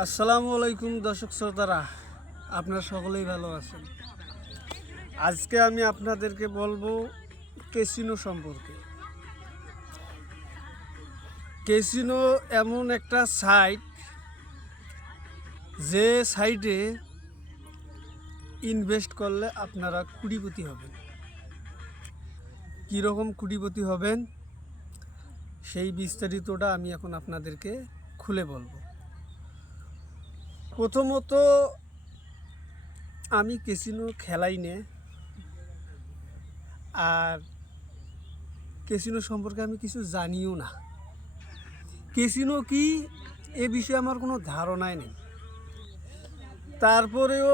আসসালামু আলাইকুম দর্শক শ্রোতারা, আপনারা সকলেই ভালো আছেন। আজকে আমি আপনাদেরকে বলবো ক্যাসিনো সম্পর্কে। ক্যাসিনো এমন একটা সাইট, যে সাইটে ইনভেস্ট করলে আপনারা কোটিপতি হবেন। কীরকম কোটিপতি হবেন সেই বিস্তারিতটা আমি এখন আপনাদেরকে খুলে বলবো। প্রথমত, আমি ক্যাসিনো খেলাই না, আর ক্যাসিনো সম্পর্কে আমি কিছু জানিও না। ক্যাসিনো কি এ বিষয়ে আমার কোনো ধারণাই নেই। তারপরেও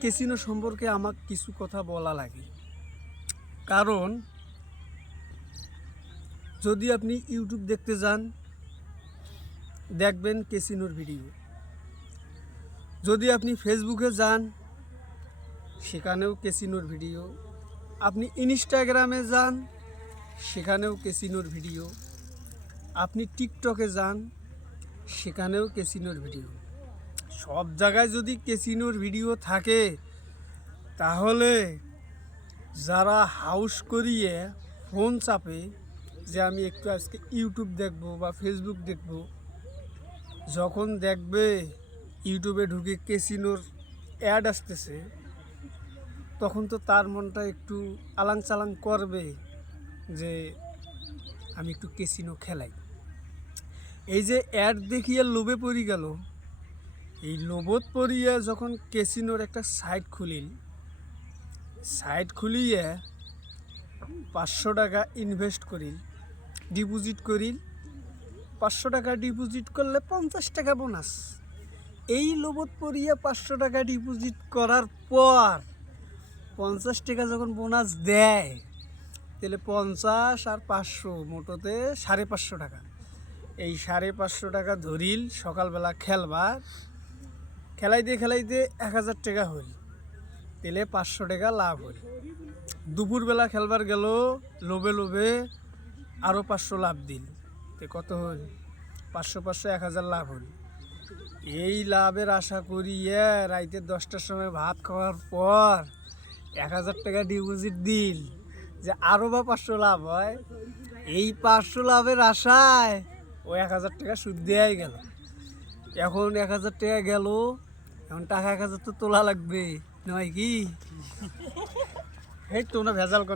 ক্যাসিনো সম্পর্কে আমার কিছু কথা বলা লাগে, কারণ যদি আপনি ইউটিউব দেখতে যান, দেখবেন ক্যাসিনোর ভিডিও। যদি আপনি ফেসবুকে যান, সেখানেও ক্যাসিনোর ভিডিও। আপনি ইনস্টাগ্রামে যান, সেখানেও ক্যাসিনোর ভিডিও। আপনি টিকটকে যান, সেখানেও ক্যাসিনোর ভিডিও। সব জায়গায় যদি ক্যাসিনোর ভিডিও থাকে, তাহলে যারা হাউস করিয়ে ফোন চাপে যে আমি একটু আজকে ইউটিউব দেখব বা ফেসবুক দেখব, যখন দেখবে ইউটিউবে ঢুকে ক্যাসিনোর অ্যাড আসতেছে, তখন তো তার মনটা একটু আলাং চালাং করবে যে আমি একটু ক্যাসিনো খেলাই। এই যে অ্যাড দেখিয়ে লোভে পড়ে গেল, এই লোভত পড়িয়ে যখন ক্যাসিনোর একটা সাইট খুলিয়ে 500 টাকা ইনভেস্ট করিল, ডিপোজিট করিল। 500 টাকা ডিপোজিট করলে 50 টাকা বোনাস। এই লোভত পড়িয়ে 500 টাকা ডিপোজিট করার পর 50 টাকা যখন বোনাস দেয়, তাহলে 50 আর 500 মোটতে 550 টাকা। এই 550 টাকা ধরিল সকালবেলা খেলবার, খেলাইতে 1000 টাকা হইল, তাহলে 500 টাকা লাভ হইল। দুপুরবেলা খেলবার গেল, লোভে আরও 500 লাভ দিল, তো কত হইল? 500 1000 লাভ হইল। এই লাভের আশা করিয়ে রাইতে 10টার সময় ভাত খাওয়ার পর 1000 টাকা ডিপোজিট দিল, যে আরও বা 500 লাভ হয়। এই 500 লাভের আশায় ও 1000 টাকা সুদ দেওয়াই গেল। এখন 1000 টাকা গেল, এখন টাকা 1000 তো তোলা লাগবে, নয় কি? এই তোমরা ভেজাল কর।